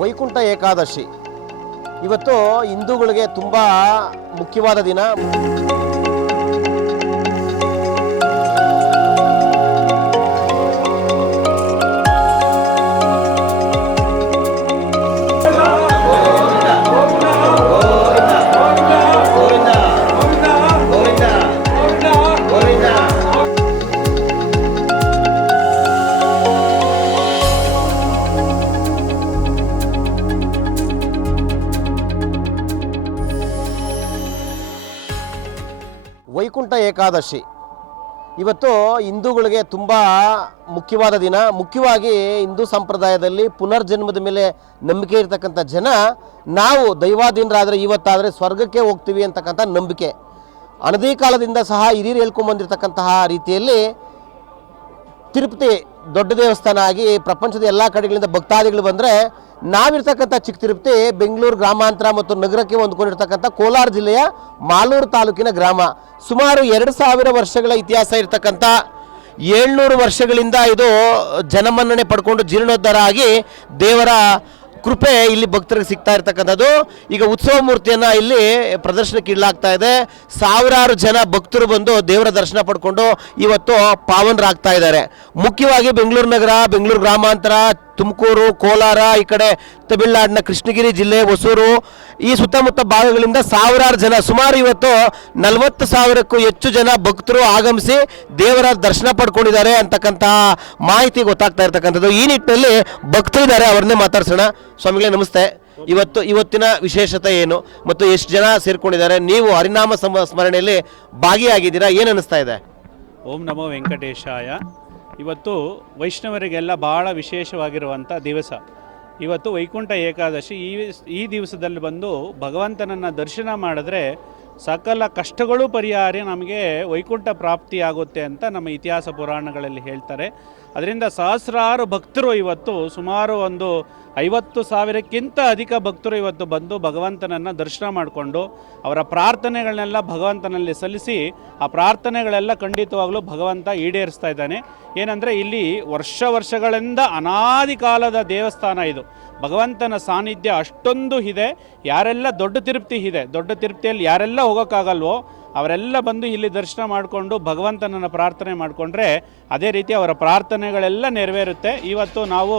ವೈಕುಂಠ ಏಕಾದಶಿ. ಇವತ್ತು ಹಿಂದೂಗಳಿಗೆ ತುಂಬ ಮುಖ್ಯವಾದ ದಿನ. ವೈಕುಂಠ ಏಕಾದಶಿ. ಇವತ್ತು ಹಿಂದೂಗಳಿಗೆ ತುಂಬ ಮುಖ್ಯವಾದ ದಿನ. ಮುಖ್ಯವಾಗಿ ಹಿಂದೂ ಸಂಪ್ರದಾಯದಲ್ಲಿ ಪುನರ್ಜನ್ಮದ ಮೇಲೆ ನಂಬಿಕೆ ಇರತಕ್ಕಂಥ ಜನ ನಾವು ದೈವಾಧೀನರಾದರೆ ಇವತ್ತಾದರೆ ಸ್ವರ್ಗಕ್ಕೆ ಹೋಗ್ತೀವಿ ಅಂತಕ್ಕಂಥ ನಂಬಿಕೆ. ಅನದಿ ಕಾಲದಿಂದ ಸಹ ಹಿರಿಯರು ಹೇಳ್ಕೊಂಬಂದಿರತಕ್ಕಂತಹ ರೀತಿಯಲ್ಲಿ ತಿರುಪತಿ ದೊಡ್ಡ ದೇವಸ್ಥಾನ ಆಗಿ ಪ್ರಪಂಚದ ಎಲ್ಲ ಕಡೆಗಳಿಂದ ಭಕ್ತಾದಿಗಳು ಬಂದರೆ ನಾವಿರ್ತಕ್ಕಂಥ ಚಿಕ್ಕ ತಿರುಪತಿ, ಬೆಂಗಳೂರು ಗ್ರಾಮಾಂತರ ಮತ್ತು ನಗರಕ್ಕೆ ಹೊಂದ್ಕೊಂಡಿರ್ತಕ್ಕಂಥ ಕೋಲಾರ ಜಿಲ್ಲೆಯ ಮಾಲೂರು ತಾಲೂಕಿನ ಗ್ರಾಮ. ಸುಮಾರು ಎರಡು ಸಾವಿರ ವರ್ಷಗಳ ಇತಿಹಾಸ ಇರತಕ್ಕಂಥ ಏಳ್ನೂರು ವರ್ಷಗಳಿಂದ ಇದು ಜನಮನ್ನಣೆ ಪಡ್ಕೊಂಡು ಜೀರ್ಣೋದ್ಧಾರ ಆಗಿ ದೇವರ ಕೃಪೆ ಇಲ್ಲಿ ಭಕ್ತರಿಗೆ ಸಿಗ್ತಾ ಇರ್ತಕ್ಕಂಥದ್ದು. ಈಗ ಉತ್ಸವ ಮೂರ್ತಿಯನ್ನು ಇಲ್ಲಿ ಪ್ರದರ್ಶನಕ್ಕೆ ಇಡಲಾಗ್ತಾ ಇದೆ. ಸಾವಿರಾರು ಜನ ಭಕ್ತರು ಬಂದು ದೇವರ ದರ್ಶನ ಪಡ್ಕೊಂಡು ಇವತ್ತು ಪಾವನರಾಗ್ತಾ ಇದ್ದಾರೆ. ಮುಖ್ಯವಾಗಿ ಬೆಂಗಳೂರು ನಗರ, ಬೆಂಗಳೂರು ಗ್ರಾಮಾಂತರ ತುಮಕೂರು, ಕೋಲಾರ, ಈ ಕಡೆ ತಮಿಳುನಾಡಿನ ಕೃಷ್ಣಗಿರಿ ಜಿಲ್ಲೆ, ಹೊಸೂರು, ಈ ಸುತ್ತಮುತ್ತ ಭಾಗಗಳಿಂದ ಸಾವಿರಾರು ಜನ, ಸುಮಾರು ಇವತ್ತು ನಲವತ್ತು ಸಾವಿರಕ್ಕೂ ಹೆಚ್ಚು ಜನ ಭಕ್ತರು ಆಗಮಿಸಿ ದೇವರ ದರ್ಶನ ಪಡ್ಕೊಂಡಿದ್ದಾರೆ ಅಂತಕ್ಕಂತಹ ಮಾಹಿತಿ ಗೊತ್ತಾಗ್ತಾ ಇರ್ತಕ್ಕಂಥದ್ದು. ಈ ನಿಟ್ಟಿನಲ್ಲಿ ಭಕ್ತರಿದ್ದಾರೆ ಅವ್ರನ್ನೇ ಮಾತಾಡ್ಸೋಣ. ಸ್ವಾಮಿಗಳೇ, ನಮಸ್ತೆ. ಇವತ್ತು, ಇವತ್ತಿನ ವಿಶೇಷತೆ ಏನು? ಮತ್ತು ಎಷ್ಟು ಜನ ಸೇರ್ಕೊಂಡಿದ್ದಾರೆ? ನೀವು ಹರಿನಾಮ ಸ್ಮರಣೆಯಲ್ಲಿ ಭಾಗಿಯಾಗಿದ್ದೀರಾ? ಏನು ಅನಿಸ್ತಾ ಇದೆ? ಓಂ ನಮೋ ವೆಂಕಟೇಶಾಯ. ಇವತ್ತು ವೈಷ್ಣವರಿಗೆಲ್ಲ ಬಹಳ ವಿಶೇಷವಾಗಿರುವಂಥ ದಿವಸ. ಇವತ್ತು ವೈಕುಂಠ ಏಕಾದಶಿ ಈ ಈ ದಿವಸದಲ್ಲಿ ಬಂದು ಭಗವಂತನನ್ನು ದರ್ಶನ ಮಾಡಿದ್ರೆ ಸಕಲ ಕಷ್ಟಗಳು ಪರಿಹಾರ ನಮಗೆ ವೈಕುಂಠ ಪ್ರಾಪ್ತಿಯಾಗುತ್ತೆ ಅಂತ ನಮ್ಮ ಇತಿಹಾಸ ಪುರಾಣಗಳಲ್ಲಿ ಹೇಳ್ತಾರೆ. ಅದರಿಂದ ಸಹಸ್ರಾರು ಭಕ್ತರು ಇವತ್ತು ಸುಮಾರು ಒಂದು ಐವತ್ತು ಸಾವಿರಕ್ಕಿಂತ ಅಧಿಕ ಭಕ್ತರು ಇವತ್ತು ಬಂದು ಭಗವಂತನನ್ನು ದರ್ಶನ ಮಾಡಿಕೊಂಡು ಅವರ ಪ್ರಾರ್ಥನೆಗಳನ್ನೆಲ್ಲ ಭಗವಂತನಲ್ಲಿ ಸಲ್ಲಿಸಿ ಆ ಪ್ರಾರ್ಥನೆಗಳೆಲ್ಲ ಖಂಡಿತವಾಗಲೂ ಭಗವಂತ ಈಡೇರಿಸ್ತಾ ಇದ್ದಾನೆ. ಏನಂದರೆ ಇಲ್ಲಿ ವರ್ಷ ವರ್ಷಗಳಿಂದ ಅನಾದಿ ಕಾಲದ ದೇವಸ್ಥಾನ ಇದು. ಭಗವಂತನ ಸಾನ್ನಿಧ್ಯ ಅಷ್ಟೊಂದು ಇದೆ. ಯಾರೆಲ್ಲ ದೊಡ್ಡ ತಿರುಪ್ತಿ ಇದೆ, ದೊಡ್ಡ ತಿರುಪ್ತಿಯಲ್ಲಿ ಯಾರೆಲ್ಲ ಹೋಗೋಕ್ಕಾಗಲ್ವೋ, ಅವರೆಲ್ಲ ಬಂದು ಇಲ್ಲಿ ದರ್ಶನ ಮಾಡಿಕೊಂಡು ಭಗವಂತನನ್ನು ಪ್ರಾರ್ಥನೆ ಮಾಡಿಕೊಂಡ್ರೆ ಅದೇ ರೀತಿ ಅವರ ಪ್ರಾರ್ಥನೆಗಳೆಲ್ಲ ನೆರವೇರುತ್ತೆ. ಇವತ್ತು ನಾವು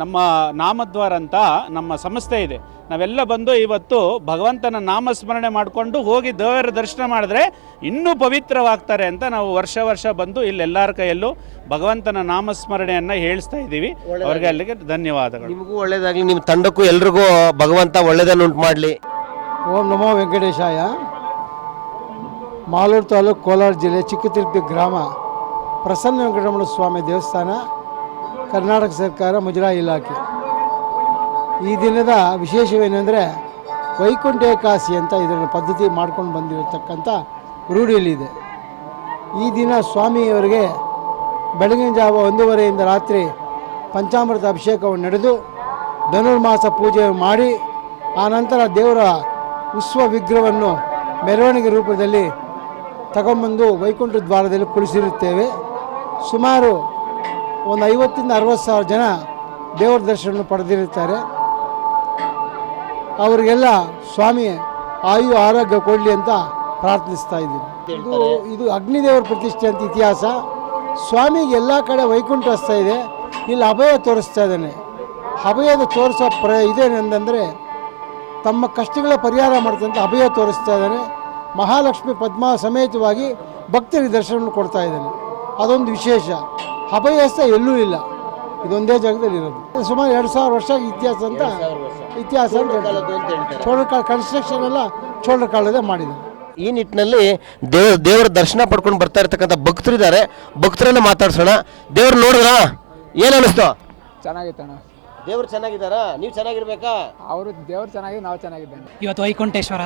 ನಮ್ಮ ನಾಮದ್ವಾರ ಅಂತ ನಮ್ಮ ಸಂಸ್ಥೆ ಇದೆ. ನಾವೆಲ್ಲ ಬಂದು ಇವತ್ತು ಭಗವಂತನ ನಾಮಸ್ಮರಣೆ ಮಾಡಿಕೊಂಡು ಹೋಗಿ ದೇವರ ದರ್ಶನ ಮಾಡಿದ್ರೆ ಇನ್ನೂ ಪವಿತ್ರವಾಗ್ತಾರೆ ಅಂತ ನಾವು ವರ್ಷ ವರ್ಷ ಬಂದು ಇಲ್ಲಿ ಎಲ್ಲರ ಕೈಯಲ್ಲೂ ಭಗವಂತನ ನಾಮಸ್ಮರಣೆಯನ್ನು ಹೇಳಿಸ್ತಾ ಇದ್ದೀವಿ. ಅವ್ರಿಗೆ ಅಲ್ಲಿಗೆ ಧನ್ಯವಾದಗಳು. ನಿಮಗೂ ಒಳ್ಳೇದಾಗಲಿ ನಿಮ್ಮ ತಂಡಕ್ಕೂ ಎಲ್ರಿಗೂ ಭಗವಂತ ಒಳ್ಳೇದನ್ನು ಉಂಟು ಮಾಡಲಿ ಓಂ ನಮೋ ವೆಂಕಟೇಶಾಯ. ಮಾಲೂರು ತಾಲೂಕು ಕೋಲಾರ ಜಿಲ್ಲೆ ಚಿಕ್ಕತಿರ್ಪಿ ಗ್ರಾಮ ಪ್ರಸನ್ನ ವೆಂಕಟರಮಣ ಸ್ವಾಮಿ ದೇವಸ್ಥಾನ. ಕರ್ನಾಟಕ ಸರ್ಕಾರ ಮುಜರಾಯಿ ಇಲಾಖೆ. ಈ ದಿನದ ವಿಶೇಷವೇನೆಂದರೆ ವೈಕುಂಠ ಏಕಾಸಿ ಅಂತ ಇದನ್ನು ಪದ್ಧತಿ ಮಾಡ್ಕೊಂಡು ಬಂದಿರತಕ್ಕಂಥ ರೂಢಿಯಲ್ಲಿದೆ. ಈ ದಿನ ಸ್ವಾಮಿಯವರಿಗೆ ಬೆಳಗಿನ ಜಾವ ಒಂದೂವರೆಯಿಂದ ರಾತ್ರಿ ಪಂಚಾಮೃತ ಅಭಿಷೇಕವನ್ನು ನಡೆದು ಧನುರ್ಮಾಸ ಪೂಜೆ ಮಾಡಿ ಆನಂತರ ದೇವರ ವಿಶ್ವ ವಿಗ್ರಹವನ್ನು ಮೆರವಣಿಗೆ ರೂಪದಲ್ಲಿ ತಗೊಂಬಂದು ವೈಕುಂಠ ದ್ವಾರದಲ್ಲಿ ಕುಳಿಸಿರುತ್ತೇವೆ. ಸುಮಾರು ಒಂದು ಐವತ್ತಿಂದ ಅರವತ್ತು ಸಾವಿರ ಜನ ದೇವರ ದರ್ಶನ ಪಡೆದಿರುತ್ತಾರೆ. ಅವರಿಗೆಲ್ಲ ಸ್ವಾಮಿ ಆಯು ಆರೋಗ್ಯ ಕೊಡಲಿ ಅಂತ ಪ್ರಾರ್ಥಿಸ್ತಾ ಇದ್ದೀನಿ. ಇದು ಇದು ಅಗ್ನಿದೇವರ ಪ್ರತಿಷ್ಠೆ ಅಂತ ಇತಿಹಾಸ. ಸ್ವಾಮಿಗೆ ಎಲ್ಲ ಕಡೆ ವೈಕುಂಠ ಹಸ್ತಾ ಇದೆ. ಇಲ್ಲಿ ಅಭಯ ತೋರಿಸ್ತಾ ಇದ್ದಾನೆ. ಅಭಯದ ತೋರಿಸೋ ಪ್ರ ಇದೇನೆಂದರೆ ತಮ್ಮ ಕಷ್ಟಗಳ ಪರಿಹಾರ ಮಾಡ್ತಂತ ಅಭಯ ತೋರಿಸ್ತಾ ಇದ್ದಾನೆ. ಮಹಾಲಕ್ಷ್ಮಿ ಪದ್ಮ ಸಮೇತವಾಗಿ ಭಕ್ತರಿಗೆ ದರ್ಶನವನ್ನು ಕೊಡ್ತಾ ಇದ್ದಾನೆ. ಅದೊಂದು ವಿಶೇಷ. ಅಭಯ ಹಸ್ತ ಎಲ್ಲೂ ಇಲ್ಲ. ಇದೊಂದೇ ಜಾಗದಲ್ಲಿ ಇರೋದು. ಸುಮಾರು ಎರಡು ಸಾವಿರ ವರ್ಷ ಇತಿಹಾಸ ಅಂತ ಇತಿಹಾಸ ಅಂತ. ಚೋಳರ ಕಾಲ ಕನ್ಸ್ಟ್ರಕ್ಷನ್ ಎಲ್ಲ ಚೋಳರ ಕಾಲದೇ ಮಾಡಿದೆ ಈ ನಿಟ್ಟಿನಲ್ಲಿ ದೇವ ದೇವರ ದರ್ಶನ ಪಡ್ಕೊಂಡು ಬರ್ತಾ ಇರ್ತಕ್ಕಂಥ ಭಕ್ತರಿದ್ದಾರೆ. ಭಕ್ತರನ್ನ ಮಾತಾಡ್ಸೋಣ. ದೇವ್ರು ನೋಡಿದ್ರ? ಏನು ಅನಿಸ್ತು? ಚೆನ್ನಾಗಿತ್ತಣ್ಣ ದೇವ್ರು ಚೆನ್ನಾಗಿದ್ದಾರಾ? ನೀವು ಚೆನ್ನಾಗಿರ್ಬೇಕಾ? ಅವರು ದೇವ್ರು ಚೆನ್ನಾಗಿ ನಾವು ಚೆನ್ನಾಗಿದ್ದೇನೆ ಇವತ್ತು ವೈಕುಂಠೇಶ್ವರ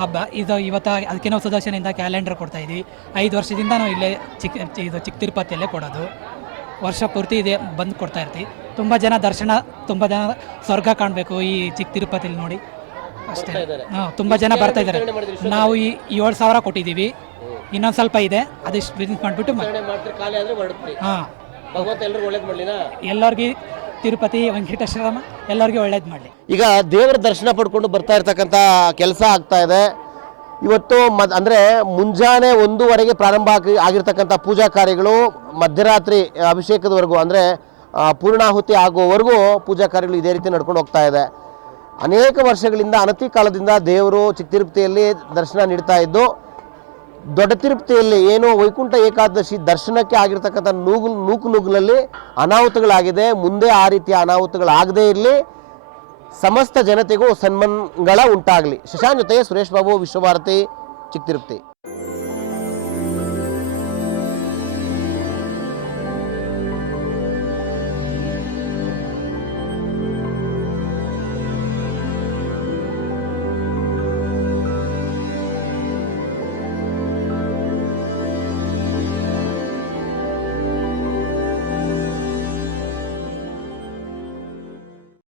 ಹಬ್ಬ. ಇದು ಇವತ್ತು ಅದಕ್ಕೆ ನಾವು ಸುದರ್ಶನಿಂದ ಕ್ಯಾಲೆಂಡರ್ ಕೊಡ್ತಾ ಇದ್ವಿ. ಐದು ವರ್ಷದಿಂದ ನಾವು ಇಲ್ಲೇ ಚಿಕ್ಕ ಇದು ಚಿಕ್ಕ ತಿರುಪತಿಯಲ್ಲೇ ಕೊಡೋದು. ವರ್ಷ ಪೂರ್ತಿ ಇದೆ ಬಂದು ಕೊಡ್ತಾ ಇರ್ತೀವಿ. ತುಂಬ ಜನ ದರ್ಶನ ತುಂಬ ಜನ ಸ್ವರ್ಗ ಕಾಣಬೇಕು ಈ ಚಿಕ್ಕ ತಿರುಪತಿಲಿ ನೋಡಿ. ಅಷ್ಟೇ. ಹಾಂ ತುಂಬ ಜನ ಬರ್ತಾ ಇದ್ದಾರೆ. ನಾವು ಈ ಏಳು ಸಾವಿರ ಕೊಟ್ಟಿದ್ದೀವಿ. ಇನ್ನೊಂದು ಸ್ವಲ್ಪ ಇದೆ. ಅದಿಷ್ಟು ಬಿಸ್ನೆಸ್ ಮಾಡಿಬಿಟ್ಟು ಹಾಂ. ಎಲ್ಲರಿಗೂ ತಿರುಪತಿ ವೆಂಕಟೇಶ್ವರಮ್ಮ ಎಲ್ಲರಿಗೂ ಒಳ್ಳೇದು ಮಾಡಲಿ. ಈಗ ದೇವರ ದರ್ಶನ ಪಡ್ಕೊಂಡು ಬರ್ತಾ ಇರ್ತಕ್ಕಂಥ ಕೆಲಸ ಆಗ್ತಾ ಇದೆ. ಇವತ್ತು ಮದ್ ಅಂದರೆ ಮುಂಜಾನೆ ಒಂದೂವರೆಗೆ ಪ್ರಾರಂಭ ಆಗಿ ಆಗಿರ್ತಕ್ಕಂಥ ಪೂಜಾ ಕಾರ್ಯಗಳು ಮಧ್ಯರಾತ್ರಿ ಅಭಿಷೇಕದವರೆಗೂ ಅಂದರೆ ಪೂರ್ಣಾಹುತಿ ಆಗುವವರೆಗೂ ಪೂಜಾ ಕಾರ್ಯಗಳು ಇದೇ ರೀತಿ ನಡ್ಕೊಂಡು ಹೋಗ್ತಾ ಇದೆ. ಅನೇಕ ವರ್ಷಗಳಿಂದ ಅನತಿ ಕಾಲದಿಂದ ದೇವರು ಚಿಕ್ಕ ದರ್ಶನ ನೀಡ್ತಾ ಇದ್ದು ದೊಡ್ಡ ತಿರುಪ್ತಿಯಲ್ಲಿ ಏನೋ ವೈಕುಂಠ ಏಕಾದಶಿ ದರ್ಶನಕ್ಕೆ ಆಗಿರ್ತಕ್ಕಂಥ ನೂಗು ನೂಕು ನುಗ್ಗಲಲ್ಲಿ ಅನಾಹುತಗಳಾಗಿದೆ. ಮುಂದೆ ಆ ರೀತಿಯ ಅನಾಹುತಗಳಾಗದೇ ಇರಲಿ. ಸಮಸ್ತ ಜನತೆಗೂ ಸನ್ಮಂಗಳ ಉಂಟಾಗಲಿ. ಶಶಾಂಕ್ ಜೊತೆ ಸುರೇಶ್ ಬಾಬು, ವಿಶ್ವಭಾರತಿ ಚಿಕ್ಕ ತಿರುಪತಿ